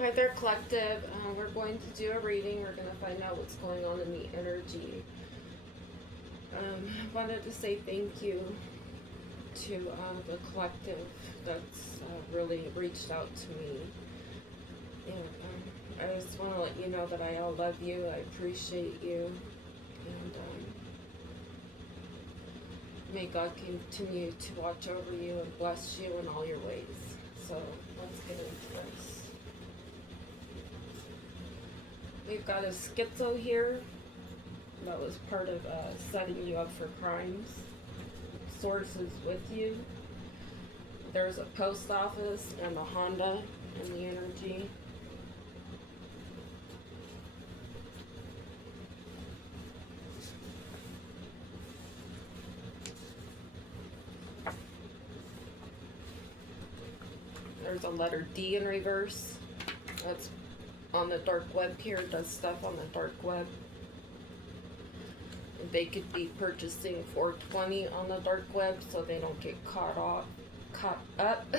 Hi there, collective. We're going to do a reading. We're going to find out what's going on in the energy. Wanted to say thank you to the collective that's really reached out to me. And I just want to let you know that I all love you. I appreciate you. And may God continue to watch over you and bless you in all your ways. So let's get into this. We've got a schizo here that was part of setting you up for crimes. Source is with you. There's a post office and a Honda in the energy. There's a letter D in reverse. That's on the dark web here, does stuff on the dark web. They could be purchasing 420 on the dark web so they don't get caught up.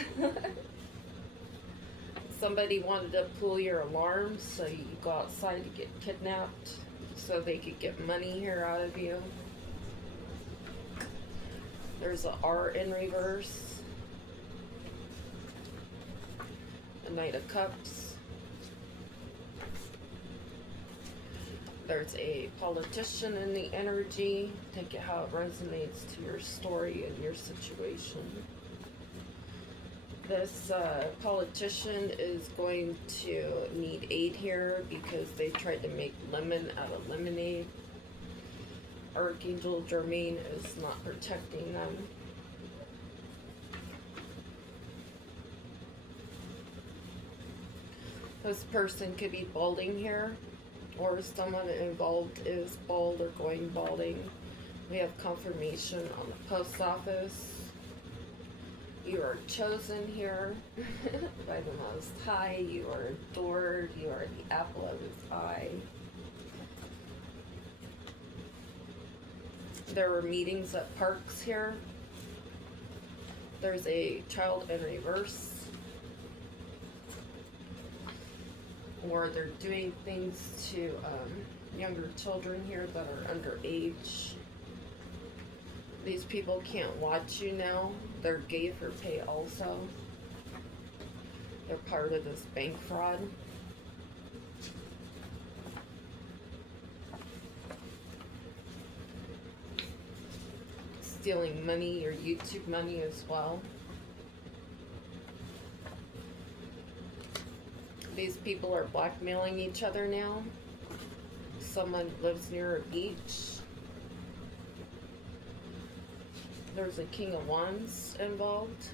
Somebody wanted to pull your alarms so you go outside to get kidnapped so they could get money here out of you. There's a R in reverse. A Knight of Cups. There's a politician in the energy. Take it how it resonates to your story and your situation. This politician is going to need aid here because they tried to make lemon out of lemonade. Archangel Germain is not protecting them. This person could be balding here, or someone involved is bald or going balding. We have confirmation on the post office. You are chosen here by the Most High. You are adored. You are the apple of His eye. There were meetings at parks here. There's a child in reverse. Or they're doing things to younger children here that are underage. These people can't watch you now. They're gay for pay also. They're part of this bank fraud. Stealing money, your YouTube money as well. These people are blackmailing each other now. Someone lives near a beach. There's a King of Wands involved.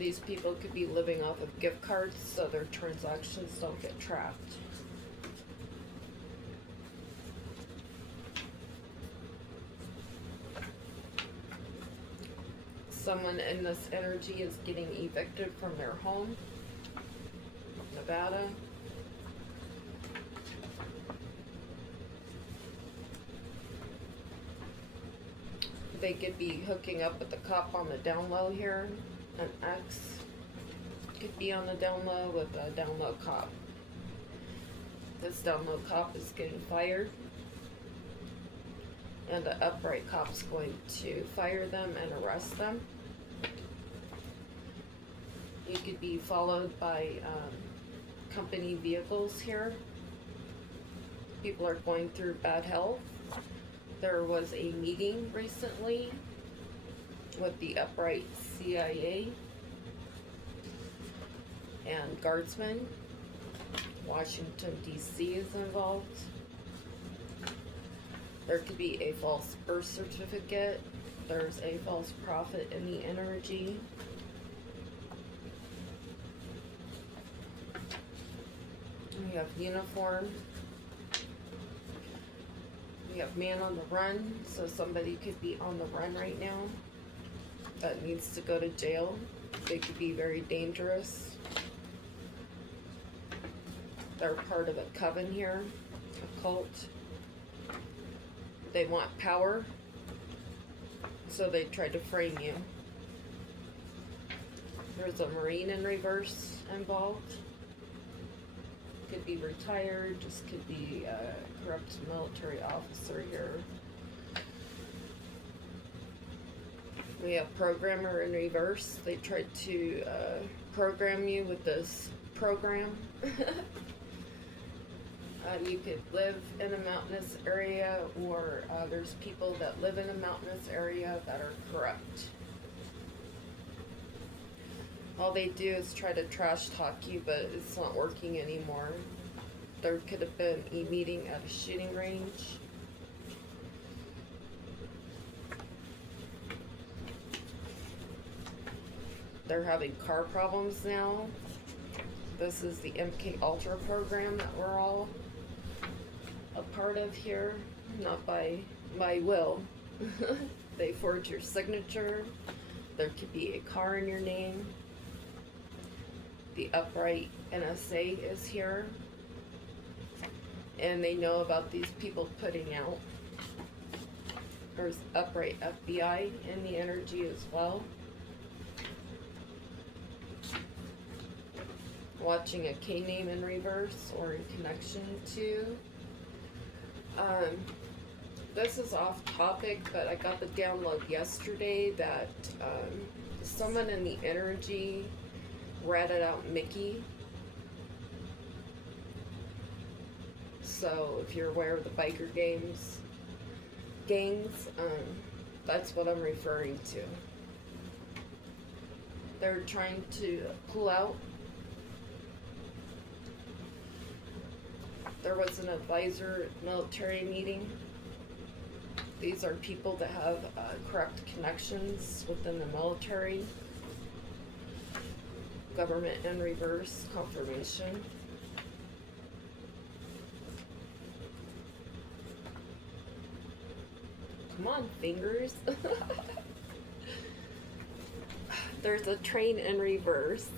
These people could be living off of gift cards so their transactions don't get trapped. Someone in this energy is getting evicted from their home. Nevada. They could be hooking up with the cop on the down low here. An ex could be on the down low with a down low cop. This down low cop is getting fired. And the upright cop's going to fire them and arrest them. You could be followed by company vehicles here. People are going through bad health. There was a meeting recently with the upright CIA and guardsmen. Washington, D.C. is involved. There could be a false birth certificate. There's a false prophet in the energy. We have uniform. We have man on the run, so somebody could be on the run right now that needs to go to jail. They could be very dangerous. They're part of a coven here, a cult. They want power, so they tried to frame you. There's a Marine in reverse involved. could be retired, just could be a corrupt military officer here. We have programmer in reverse. They tried to program you with this program. You could live in a mountainous area, or there's people that live in a mountainous area that are corrupt. All they do is try to trash talk you, but it's not working anymore. There could have been a meeting at a shooting range. They're having car problems now. This is the MK Ultra program that we're all a part of here, not by my will. They forge your signature. There could be a car in your name. The upright NSA is here, and they know about these people putting out. There's upright FBI in the energy as well. Watching a K name in reverse or in connection to. This is off topic, but I got the download yesterday that someone in the energy ratted out Mickey. So if you're aware of the biker gangs, that's what I'm referring to. They're trying to pull out. There was an advisor military meeting. These are people that have corrupt connections within the military. Government in reverse, confirmation. Come on, fingers. There's a train in reverse,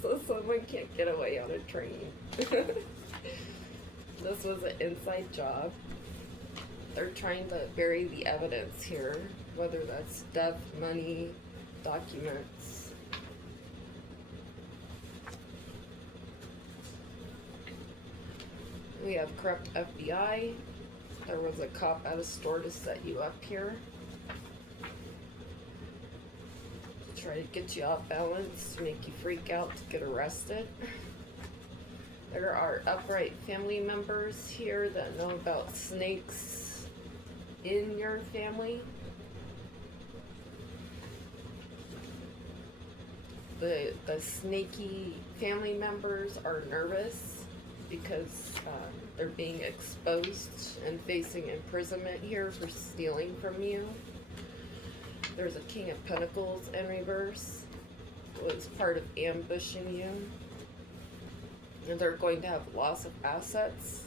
so someone can't get away on a train. This was an inside job. They're trying to bury the evidence here, whether that's death, money, documents. We have corrupt FBI. There was a cop at a store to set you up here. To try to get you off balance, to make you freak out, to get arrested. There are upright family members here that know about snakes in your family. The snaky family members are nervous because they're being exposed and facing imprisonment here for stealing from you. There's a King of Pentacles in reverse. It was part of ambushing you. And they're going to have loss of assets.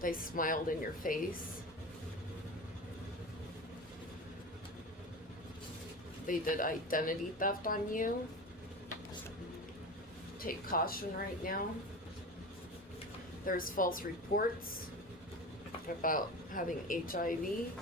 They smiled in your face. They did identity theft on you. Take caution right now. There's false reports about having HIV.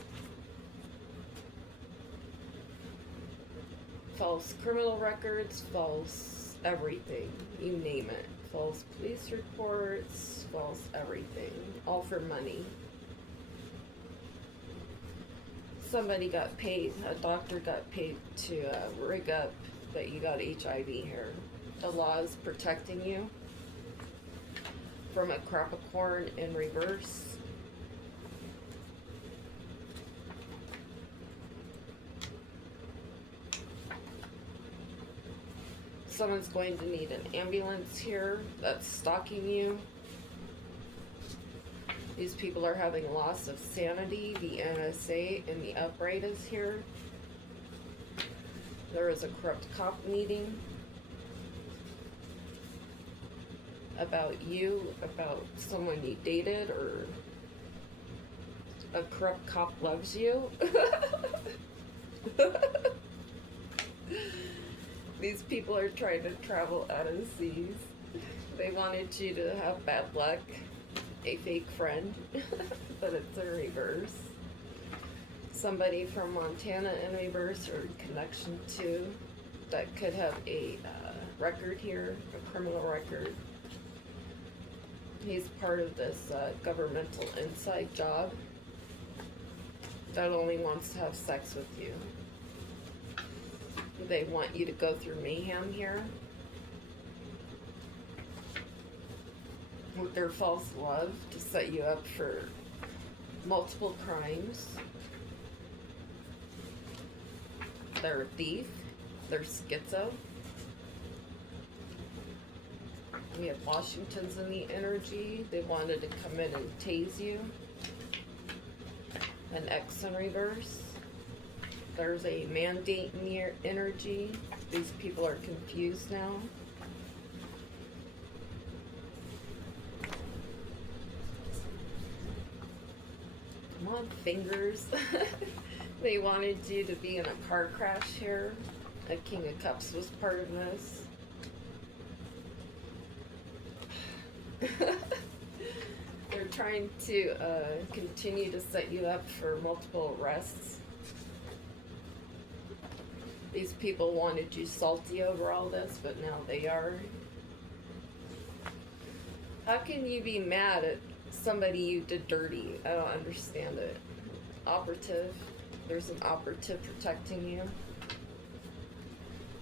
False criminal records, false everything, you name it. False police reports, false everything, all for money. Somebody got paid, a doctor got paid to rig up that you got HIV here. The law is protecting you from a Capricorn in reverse. Someone's going to need an ambulance here that's stalking you. These people are having loss of sanity. The NSA and the upright is here. There is a corrupt cop meeting about you, about someone you dated, or a corrupt cop loves you. These people are trying to travel out of seas. They wanted you to have bad luck, a fake friend, but it's in reverse. Somebody from Montana in reverse or connection to that could have a record here, a criminal record. He's part of this governmental inside job that only wants to have sex with you. They want you to go through mayhem here with their false love to set you up for multiple crimes. They're a thief. They're schizo. We have Washington's in the energy. They wanted to come in and tase you. An X in reverse. There's a mandate in the energy. These people are confused now. Come on, fingers. They wanted you to be in a car crash here. A King of Cups was part of this. They're trying to continue to set you up for multiple arrests. These people wanted you salty over all this, but now they are. How can you be mad at somebody you did dirty? I don't understand it. Operative. There's an operative protecting you.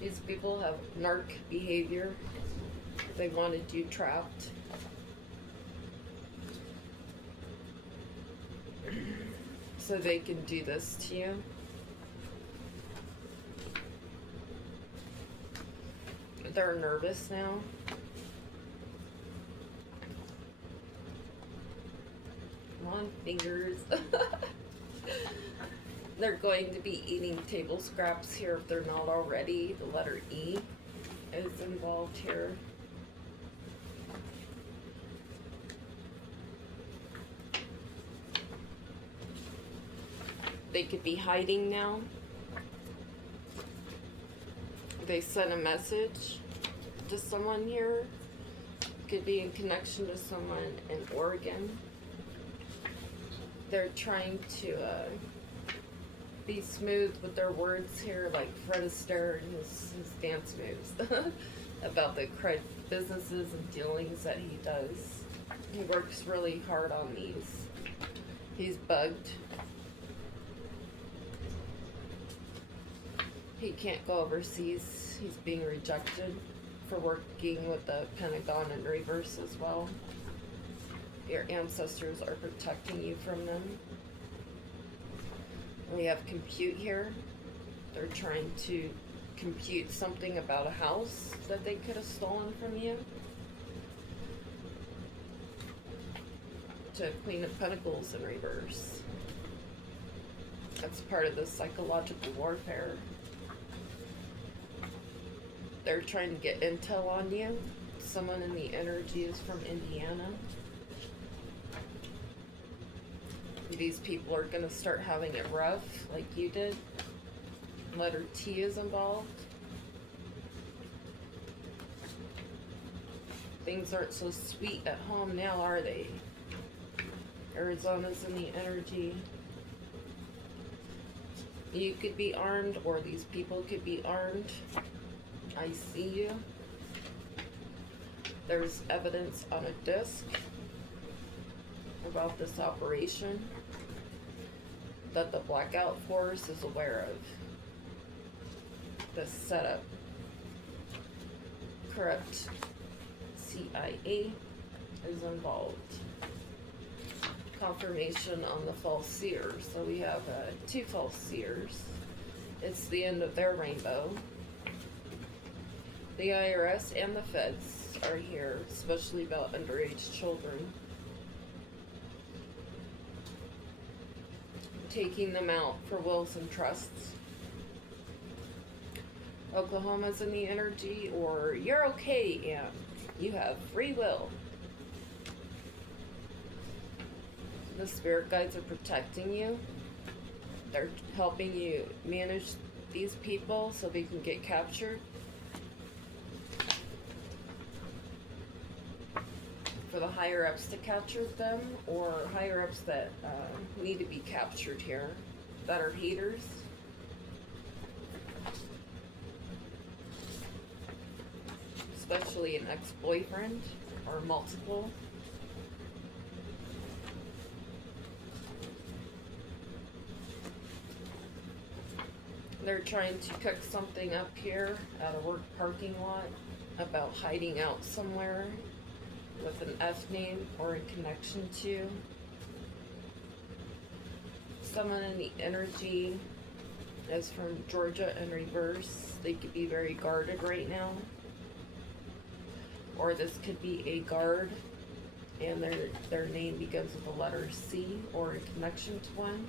These people have narc behavior. They wanted you trapped. So they can do this to you. They're nervous now. Come on, fingers. They're going to be eating table scraps here if they're not already. The letter E is involved here. They could be hiding now. They sent a message to someone here. Could be in connection to someone in Oregon. They're trying to be smooth with their words here, like Fred Astaire and his dance moves about the Cray businesses and dealings that he does. He works really hard on these. He's bugged. He can't go overseas. He's being rejected for working with the Pentagon in reverse as well. Your ancestors are protecting you from them. We have compute here. They're trying to compute something about a house that they could have stolen from you. To Queen of Pentacles in reverse. That's part of the psychological warfare. They're trying to get intel on you. Someone in the energy is from Indiana. These people are going to start having it rough, like you did. Letter T is involved. Things aren't so sweet at home now, are they? Arizona's in the energy. You could be armed, or these people could be armed. I see you. There's evidence on a disc about this operation that the Blackout Force is aware of. This setup. Corrupt CIA is involved. Confirmation on the false seers. So we have 2 false seers. It's the end of their rainbow. The IRS and the feds are here, especially about underage children. Taking them out for wills and trusts. Oklahoma's in the energy, or you're okay, Ann. You have free will. The spirit guides are protecting you. They're helping you manage these people so they can get captured. For the higher-ups to capture them, or higher-ups that need to be captured here, that are haters. Especially an ex-boyfriend, or multiple. They're trying to cook something up here at a work parking lot about hiding out somewhere with an F name or a connection to. Someone in the energy is from Georgia in reverse. They could be very guarded right now. Or this could be a guard and their name begins with the letter C or a connection to one.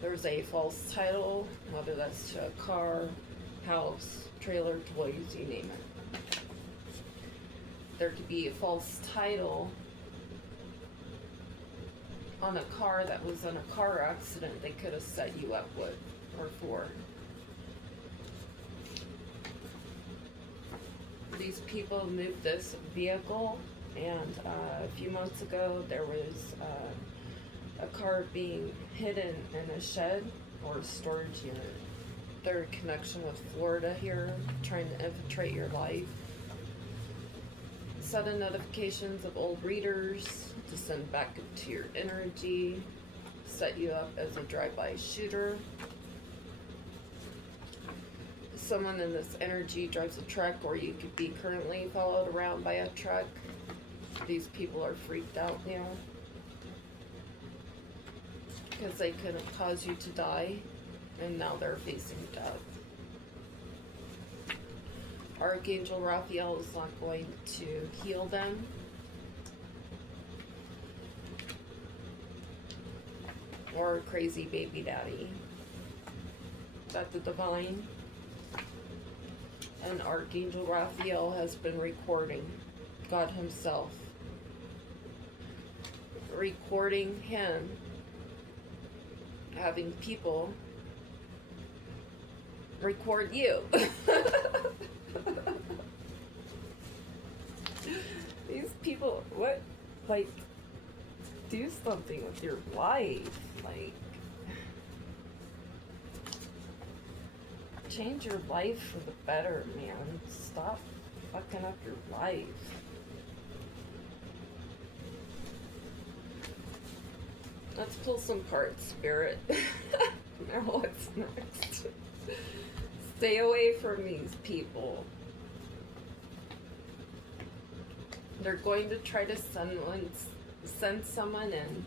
There's a false title, whether that's to a car, house, trailer, toys, you name it. There could be a false title on a car that was in a car accident they could have set you up with or for. These people moved this vehicle, and a few months ago there was a car being hidden in a shed or a storage unit. Their connection with Florida here, trying to infiltrate your life. Sudden notifications of old readers to send back into your energy, set you up as a drive-by shooter. Someone in this energy drives a truck, or you could be currently followed around by a truck. These people are freaked out now because they couldn't cause you to die, and now they're facing death. Archangel Raphael is not going to heal them. Or crazy baby daddy. That the divine and Archangel Raphael has been recording God himself. Recording him having people record you. These people, what, like, do something with your life, like, change your life for the better, man. Stop fucking up your life. Let's pull some cards, Spirit. Now what's next? Stay away from these people. They're going to try to send someone in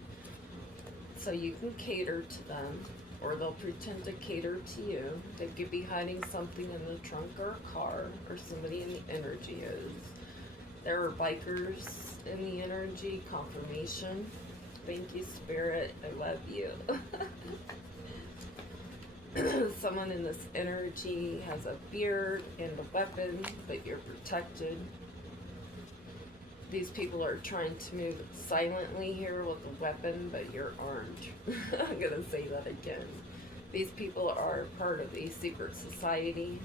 so you can cater to them, or they'll pretend to cater to you. They could be hiding something in the trunk or a car, or somebody in the energy is. There are bikers in the energy. Confirmation. Thank you, Spirit. I love you. Someone in this energy has a beard and a weapon, but you're protected. These people are trying to move silently here with a weapon, but you're armed. I'm going to say that again. These people are part of a secret society,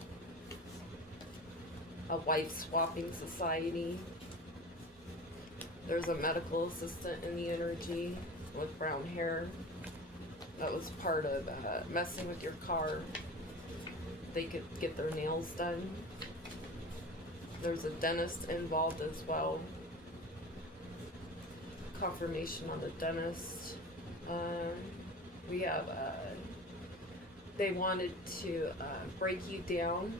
a wife swapping society. There's a medical assistant in the energy with brown hair that was part of messing with your car. They could get their nails done. There's a dentist involved as well. Confirmation on the dentist. We have, they wanted to break you down,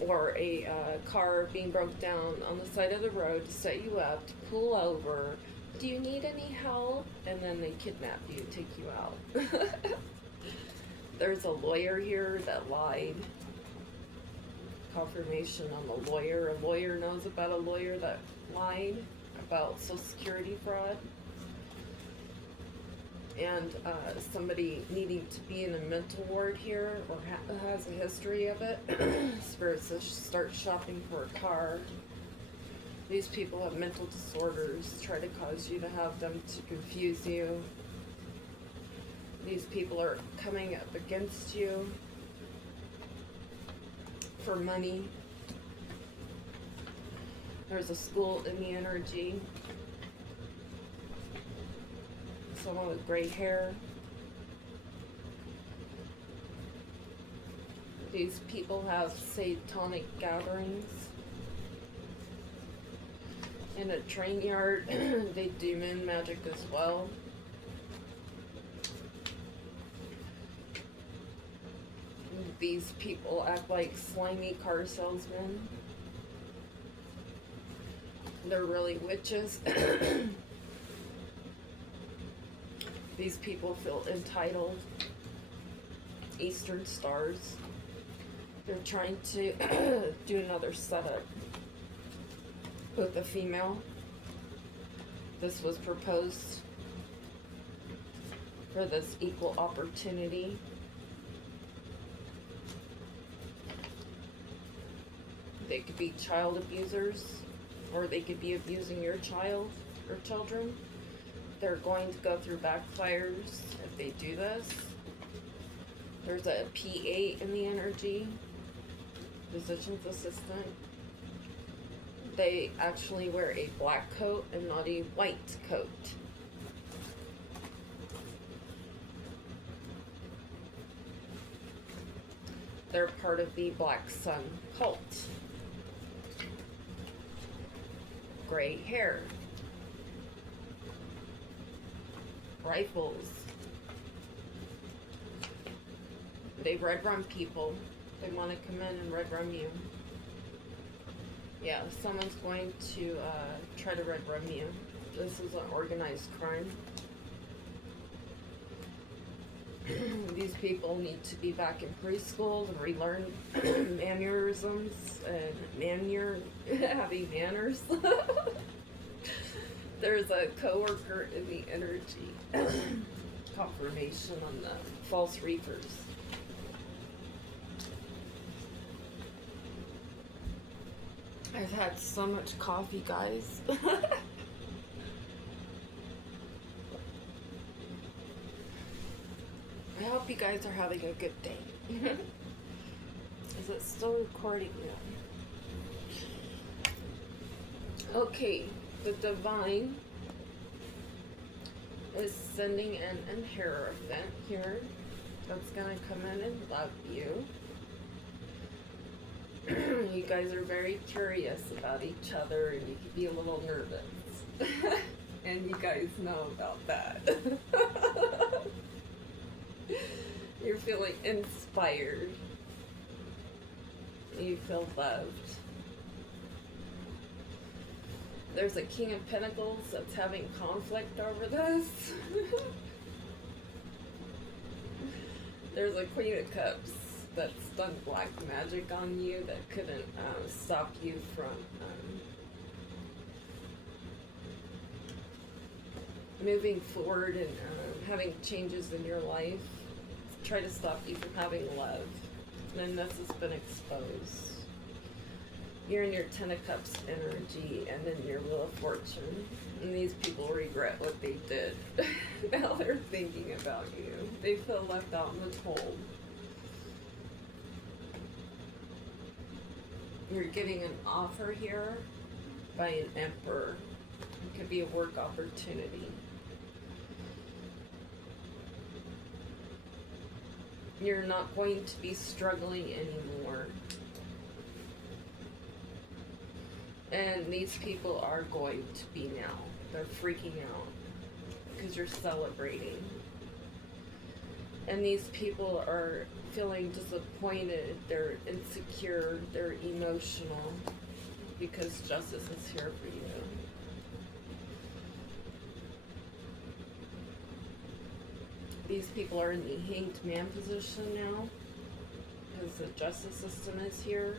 or a car being broke down on the side of the road to set you up, to pull over. Do you need any help? And then they kidnap you, take you out. There's a lawyer here that lied. Confirmation on the lawyer. A lawyer knows about a lawyer that lied about Social Security fraud. And somebody needing to be in a mental ward here, or has a history of it. Spirit says start shopping for a car. These people have mental disorders, try to cause you to have them to confuse you. These people are coming up against you for money. There's a school in the energy. Someone with gray hair. These people have satanic gatherings. In a train yard, they do moon magic as well. These people act like slimy car salesmen. They're really witches. These people feel entitled. Eastern Stars. They're trying to do another setup with a female. This was proposed for this equal opportunity. They could be child abusers, or they could be abusing your child or children. They're going to go through backfires if they do this. There's a P8 in the energy, physician's assistant. They actually wear a black coat and not a white coat. They're part of the Black Sun cult. Gray hair. Rifles. They red rum people. They want to come in and red rum you. Yeah, someone's going to try to red rum you. This is an organized crime. These people need to be back in preschool and relearn mannerisms and having manners. There's a coworker in the energy. Confirmation on the false reefers. I've had so much coffee, guys. I hope you guys are having a good day. Is it still recording now? Okay, the divine is sending an inheritance here that's gonna come in and love you. You guys are very curious about each other, and you can be a little nervous. And you guys know about that. You're feeling inspired. You feel loved. There's a King of Pentacles that's having conflict over this. There's a Queen of Cups that's done black magic on you that couldn't stop you from moving forward and having changes in your life. Try to stop you from having love. And this has been exposed. You're in your Ten of Cups energy and in your Wheel of Fortune. And these people regret what they did. Now they're thinking about you. They feel left out in the cold. You're getting an offer here by an emperor. It could be a work opportunity. You're not going to be struggling anymore. And these people are going to be now. They're freaking out because you're celebrating. And these people are feeling disappointed. They're insecure. They're emotional because justice is here for you. These people are in the Hanged Man position now because the justice system is here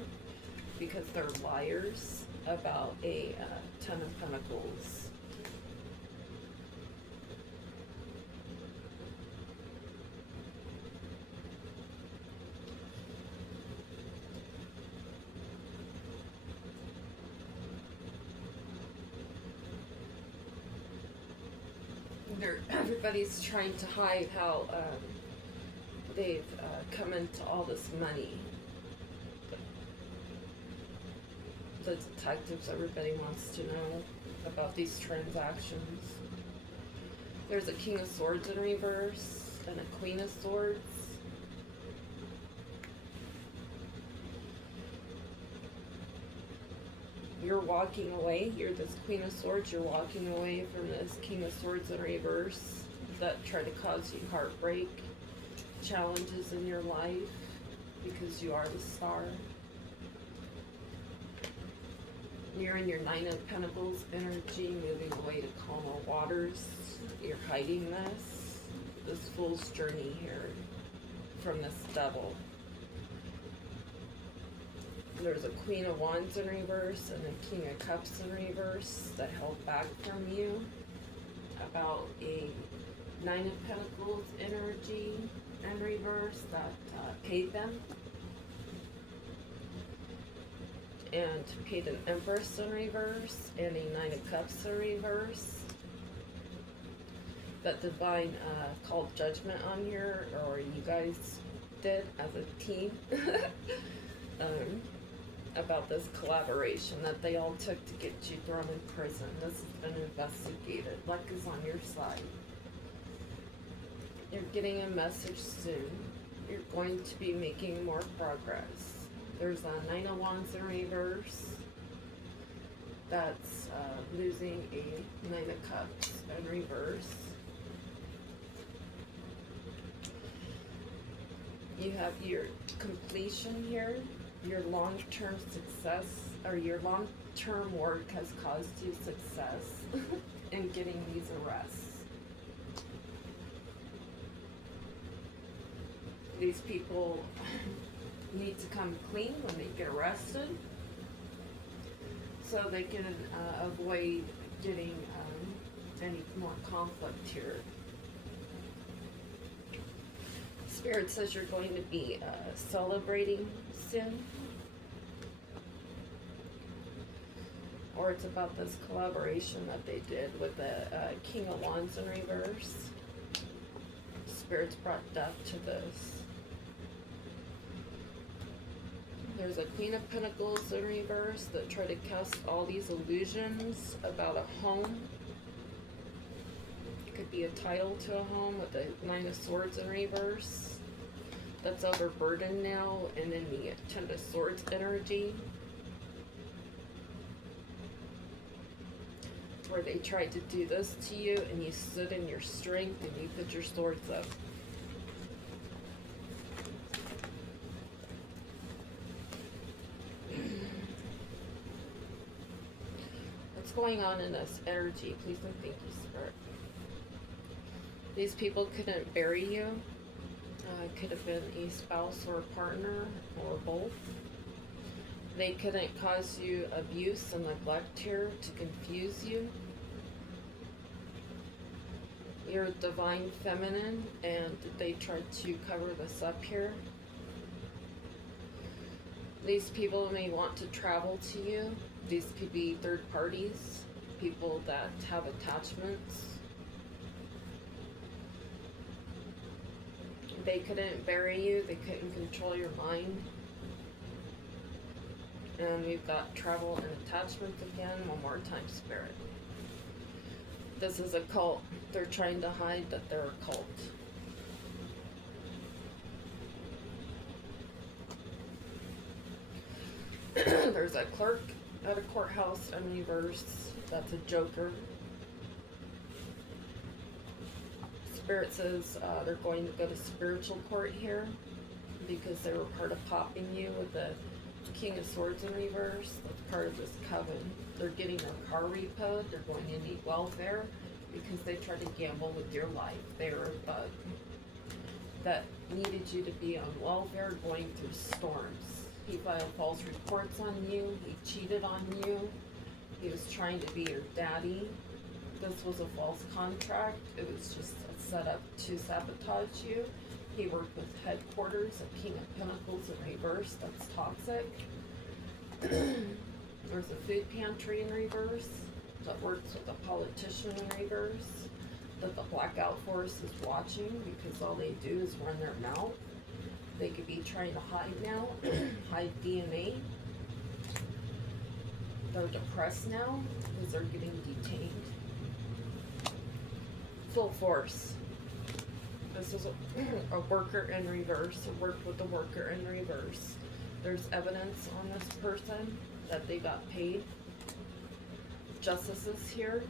because they're liars about a Ten of Pentacles. Everybody's trying to hide how they've come into all this money. The detectives, everybody wants to know about these transactions. There's a King of Swords in reverse and a Queen of Swords. You're walking away. You're this Queen of Swords. You're walking away from this King of Swords in reverse that try to cause you heartbreak, challenges in your life. because you are the star. You're in your Nine of Pentacles energy, moving away to calmer waters. You're hiding this fool's journey here from this devil. There's a Queen of Wands in reverse and a King of Cups in reverse that held back from you. About a Nine of Pentacles energy in reverse that paid them. And paid an Empress in reverse and a Nine of Cups in reverse. That divine called judgment on here, or you guys did as a team, about this collaboration that they all took to get you thrown in prison. This has been investigated. Luck is on your side. You're getting a message soon. You're going to be making more progress. There's a Nine of Wands in reverse. That's losing a Nine of Cups in reverse. You have your completion here. Your long-term success, or your long-term work has caused you success in getting these arrests. These people need to come clean when they get arrested so they can avoid getting any more conflict here. Spirit says you're going to be celebrating soon. Or it's about this collaboration that they did with the King of Wands in reverse. Spirits brought death to this. There's a Queen of Pentacles in reverse that try to cast all these illusions about a home. Could be a title to a home with the Nine of Swords in reverse. That's overburdened now, and then the Ten of Swords energy. Where they tried to do this to you, and you stood in your strength, and you put your swords up. What's going on in this energy? Please and thank you, Spirit. These people couldn't bury you. It could have been a spouse or a partner or both. They couldn't cause you abuse and neglect here to confuse you. You're divine feminine, and they tried to cover this up here. These people may want to travel to you. These could be third parties, people that have attachments. They couldn't bury you. They couldn't control your mind. And we've got travel and attachments again. One more time, Spirit. This is a cult. They're trying to hide that they're a cult. There's a clerk at a courthouse in reverse. That's a joker. Spirit says they're going to go to spiritual court here because they were part of popping you with the King of Swords in reverse. That's part of this coven. They're getting their car repoed. They're going to need welfare because they tried to gamble with your life. They were a bug that needed you to be on welfare going through storms. He filed false reports on you. He cheated on you. He was trying to be your daddy. This was a false contract. It was just a setup to sabotage you. He worked with headquarters, a King of Pentacles in reverse. That's toxic. There's a food pantry in reverse that works with a politician in reverse that the blackout force is watching because all they do is run their mouth. They could be trying to hide now, hide DNA. They're depressed now because they're getting detained. Full force. This is a worker in reverse. It worked with the worker in reverse. There's evidence on this person that they got paid. Justice is here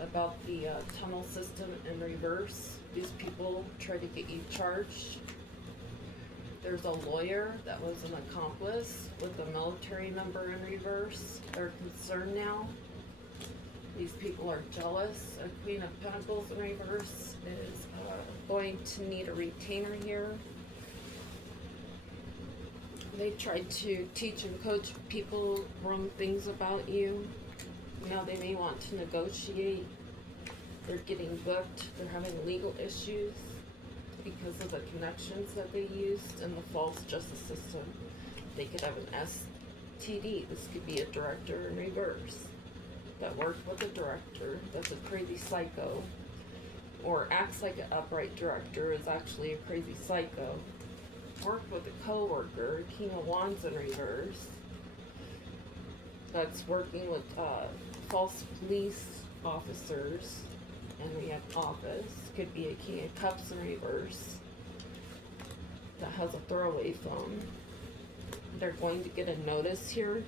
about the tunnel system in reverse. These people try to get you charged There's a lawyer that was an accomplice with a military number in reverse. They're concerned now. These people are jealous. A Queen of Pentacles in reverse is going to need a retainer here. They tried to teach and coach people wrong things about you. Now they may want to negotiate. They're getting booked. They're having legal issues because of the connections that they used in the false justice system. They could have an STD. This could be a director in reverse that worked with a director that's a crazy psycho, or acts like an upright director, is actually a crazy psycho. Worked with a co-worker, King of Wands in reverse, that's working with false police officers, and we have office. Could be a King of Cups in reverse that has a throwaway phone. They're going to get a notice here,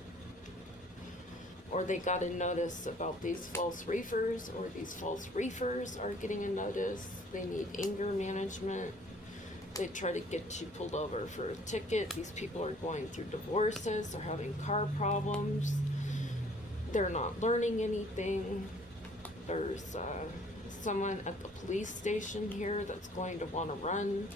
or they got a notice about these false reefers, or these false reefers are getting a notice. They need anger management. They try to get you pulled over for a ticket. These people are going through divorces. They're having car problems. They're not learning anything. There's someone at the police station here that's going to want to run.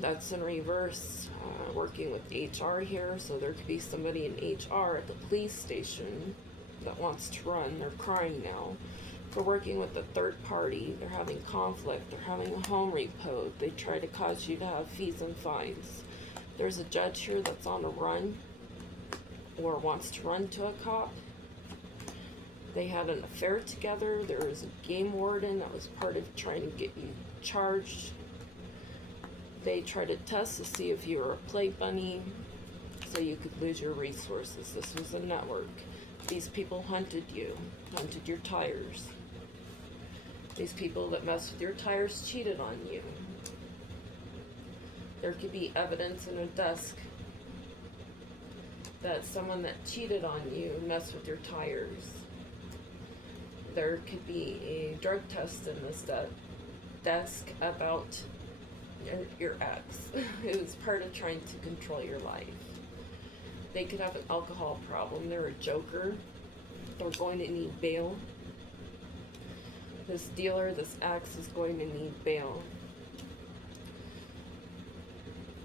That's in reverse, working with HR here. So there could be somebody in HR at the police station that wants to run. They're crying now. For working with a third party, they're having conflict. They're having a home repo. They try to cause you to have fees and fines. There's a judge here that's on a run, or wants to run to a cop. They had an affair together. There was a game warden that was part of trying to get you charged. They tried to test to see if you were a play bunny, so you could lose your resources. This was a network. These people hunted you, hunted your tires. These people that messed with your tires cheated on you. There could be evidence in a desk that someone that cheated on you messed with your tires. There could be a drug test in this desk about your ex, who's part of trying to control your life. They could have an alcohol problem. They're a joker. They're going to need bail. This dealer, this ex, is going to need bail.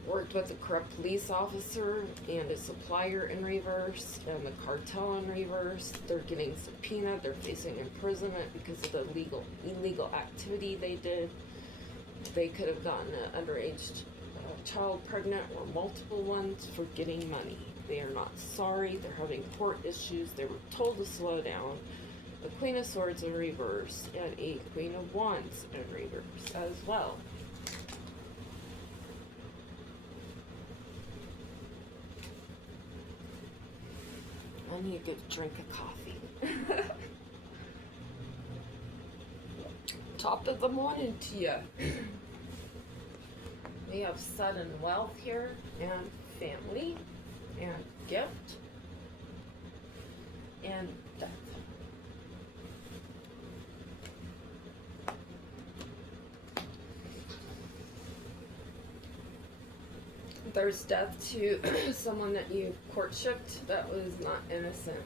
Worked with a corrupt police officer and a supplier in reverse, and the cartel in reverse. They're getting subpoenaed. They're facing imprisonment because of the illegal activity they did. They could have gotten an underage child pregnant, or multiple ones, for getting money. They are not sorry. They're having court issues. They were told to slow down. The Queen of Swords in reverse, and a Queen of Wands in reverse as well. I need a good drink of coffee. Top of the morning to you. We have sudden wealth here, and family, and gift, and death. There's death to someone that you courtshiped that was not innocent.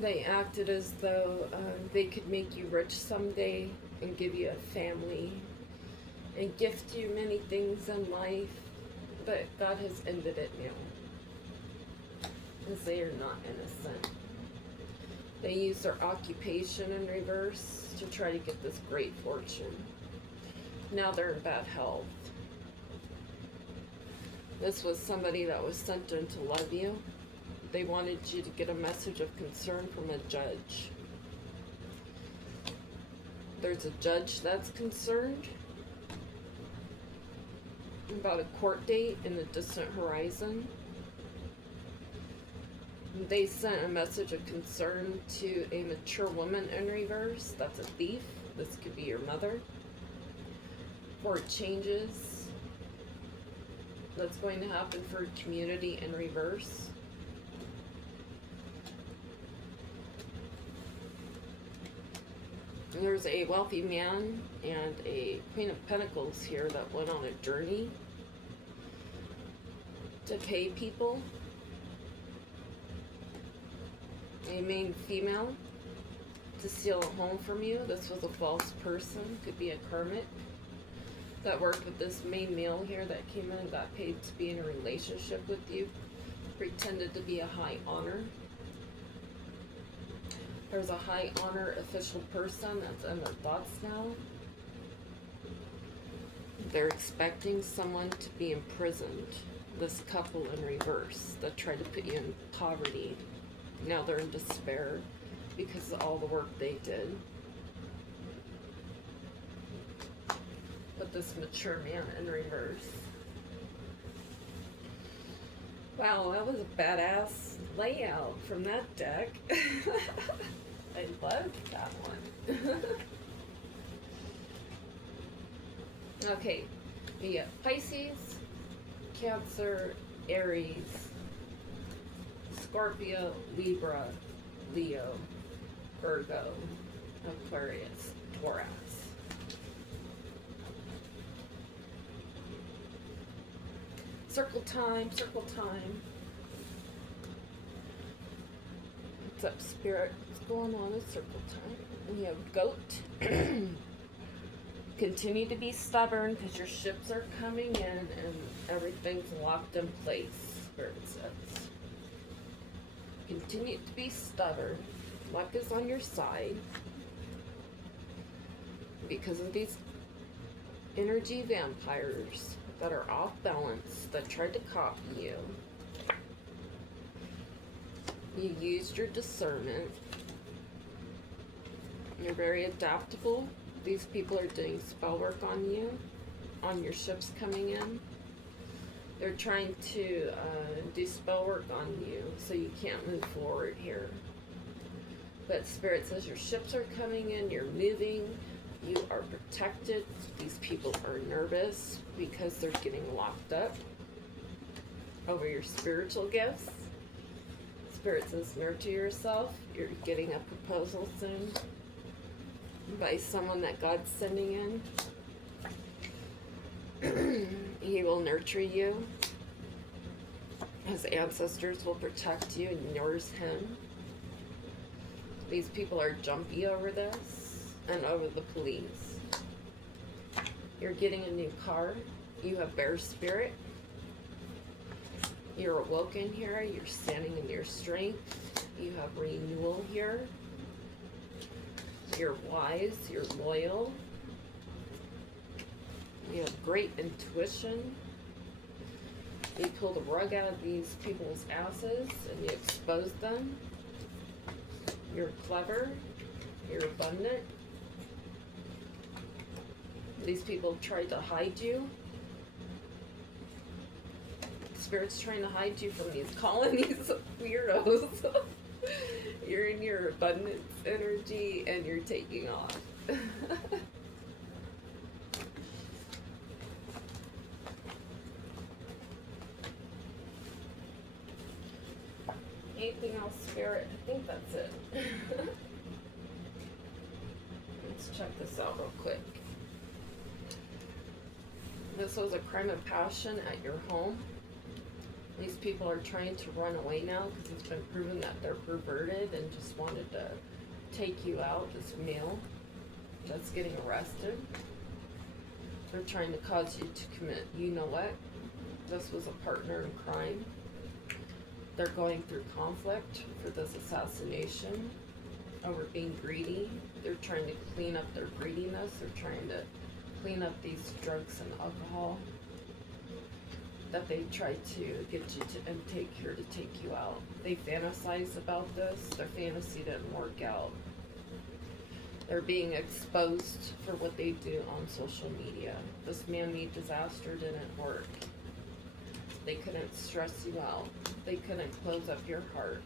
They acted as though they could make you rich someday and give you a family and gift you many things in life, but God has ended it now, because they are not innocent. They use their occupation in reverse to try to get this great fortune. Now they're in bad health. This was somebody that was sent in to love you. They wanted you to get a message of concern from a judge. There's a judge that's concerned about a court date in the distant horizon. They sent a message of concern to a mature woman in reverse. That's a thief. This could be your mother. For changes that's going to happen for community in reverse. There's a wealthy man and a Queen of Pentacles here that went on a journey to pay people. A main female to steal a home from you. This was a false person, could be a karmic that worked with this main male here that came in and got paid to be in a relationship with you, pretended to be a high honor. There's a high honor official person that's in their thoughts now. They're expecting someone to be imprisoned. This couple in reverse that tried to put you in poverty. Now they're in despair because of all the work they did. But this mature man in reverse. Wow, that was a badass layout from that deck. I loved that one. Okay, we got Pisces, Cancer, Aries, Scorpio, Libra, Leo, Virgo, Aquarius, Taurus. Circle time, circle time. What's up, Spirit? What's going on in circle time? We have Goat. Continue to be stubborn because your ships are coming in and everything's locked in place, Spirit says. Continue to be stubborn. Luck is on your side. Because of these energy vampires that are off balance, that tried to copy you. You used your discernment. You're very adaptable. These people are doing spell work on you, on your ships coming in. They're trying to do spell work on you so you can't move forward here. But Spirit says your ships are coming in, you're moving, you are protected. These people are nervous because they're getting locked up over your spiritual gifts. Spirit says nurture yourself. You're getting a proposal soon by someone that God's sending in. He will nurture you. His ancestors will protect you and yours him. These people are jumpy over this and over the police. You're getting a new car. You have bear spirit. You're awoken here. You're standing in your strength. You have renewal here. You're wise. You're loyal. You have great intuition. You pull the rug out of these people's asses and you expose them. You're clever. You're abundant. These people tried to hide you. Spirit's trying to hide you from these colonies of weirdos. You're in your abundance energy and you're taking off. Anything else, Spirit? I think that's it. Let's check this out real quick. This was a crime of passion at your home. These people are trying to run away now because it's been proven that they're perverted and just wanted to take you out, this male that's getting arrested. They're trying to cause you to commit, you know what? This was a partner in crime. They're going through conflict for this assassination over being greedy. They're trying to clean up their greediness. They're trying to clean up these drugs and alcohol that they tried to get you to and take here to take you out. They fantasize about this. Their fantasy didn't work out. They're being exposed for what they do on social media. This man-made disaster didn't work. They couldn't stress you out. They couldn't close up your heart.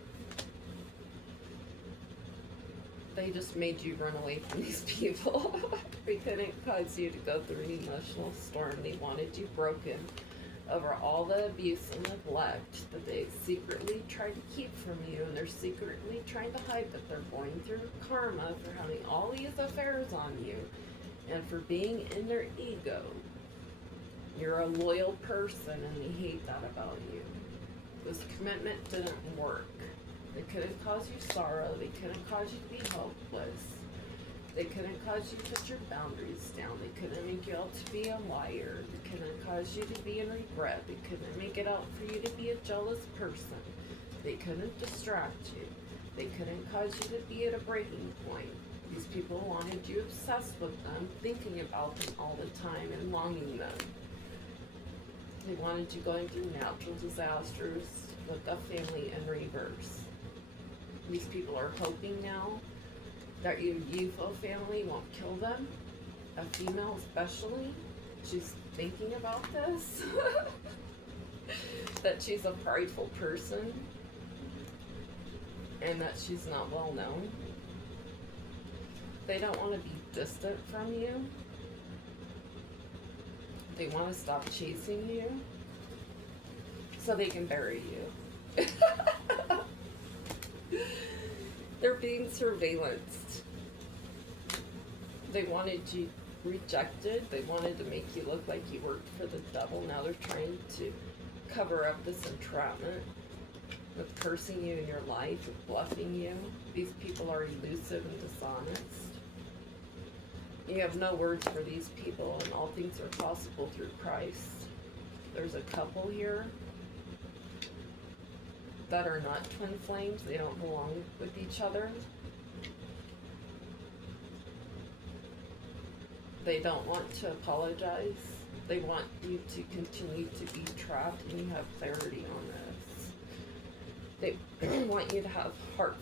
They just made you run away from these people. They couldn't cause you to go through an emotional storm. They wanted you broken. over all the abuse and neglect that they secretly tried to keep from you, and they're secretly trying to hide that they're going through karma for having all these affairs on you and for being in their ego. You're a loyal person and they hate that about you. This commitment didn't work. They couldn't cause you sorrow. They couldn't cause you to be helpless. They couldn't cause you to put your boundaries down. They couldn't make you out to be a liar. They couldn't cause you to be in regret. They couldn't make it out for you to be a jealous person. They couldn't distract you. They couldn't cause you to be at a breaking point. These people wanted you obsessed with them, thinking about them all the time and longing them. They wanted you going through natural disasters with a family in reverse. These people are hoping now that your UFO family won't kill them. A female especially. She's thinking about this. That she's a prideful person. And that she's not well known. They don't want to be distant from you. They want to stop chasing you so they can bury you. They're being surveillanced. They wanted you rejected. They wanted to make you look like you worked for the devil. Now they're trying to cover up this entrapment with cursing you in your life, with bluffing you. These people are elusive and dishonest. You have no words for these people, and all things are possible through Christ. There's a couple here that are not twin flames. They don't belong with each other. They don't want to apologize. They want you to continue to be trapped, and you have clarity on this. They want you to have heart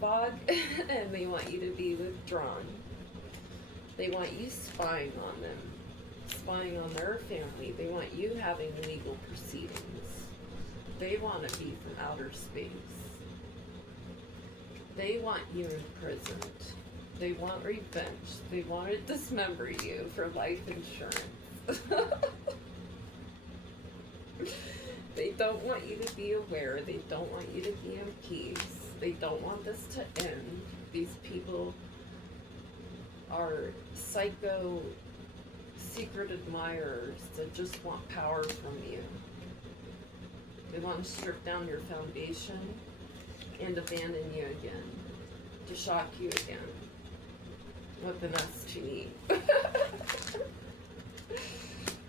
fog, and they want you to be withdrawn. They want you spying on them, spying on their family. They want you having legal proceedings. They want to be from outer space. They want you imprisoned. They want revenge. They want to dismember you for life insurance. They don't want you to be aware. They don't want you to be in peace. They don't want this to end. These people are psycho secret admirers that just want power from you. They want to strip down your foundation and abandon you again, to shock you again with an STD.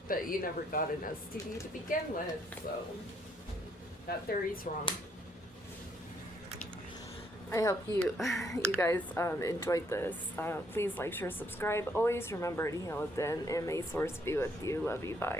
But you never got an STD to begin with, so that theory's wrong. I hope you guys enjoyed this. Please like, share, subscribe. Always remember to heal within, and may Source be with you. Love you. Bye.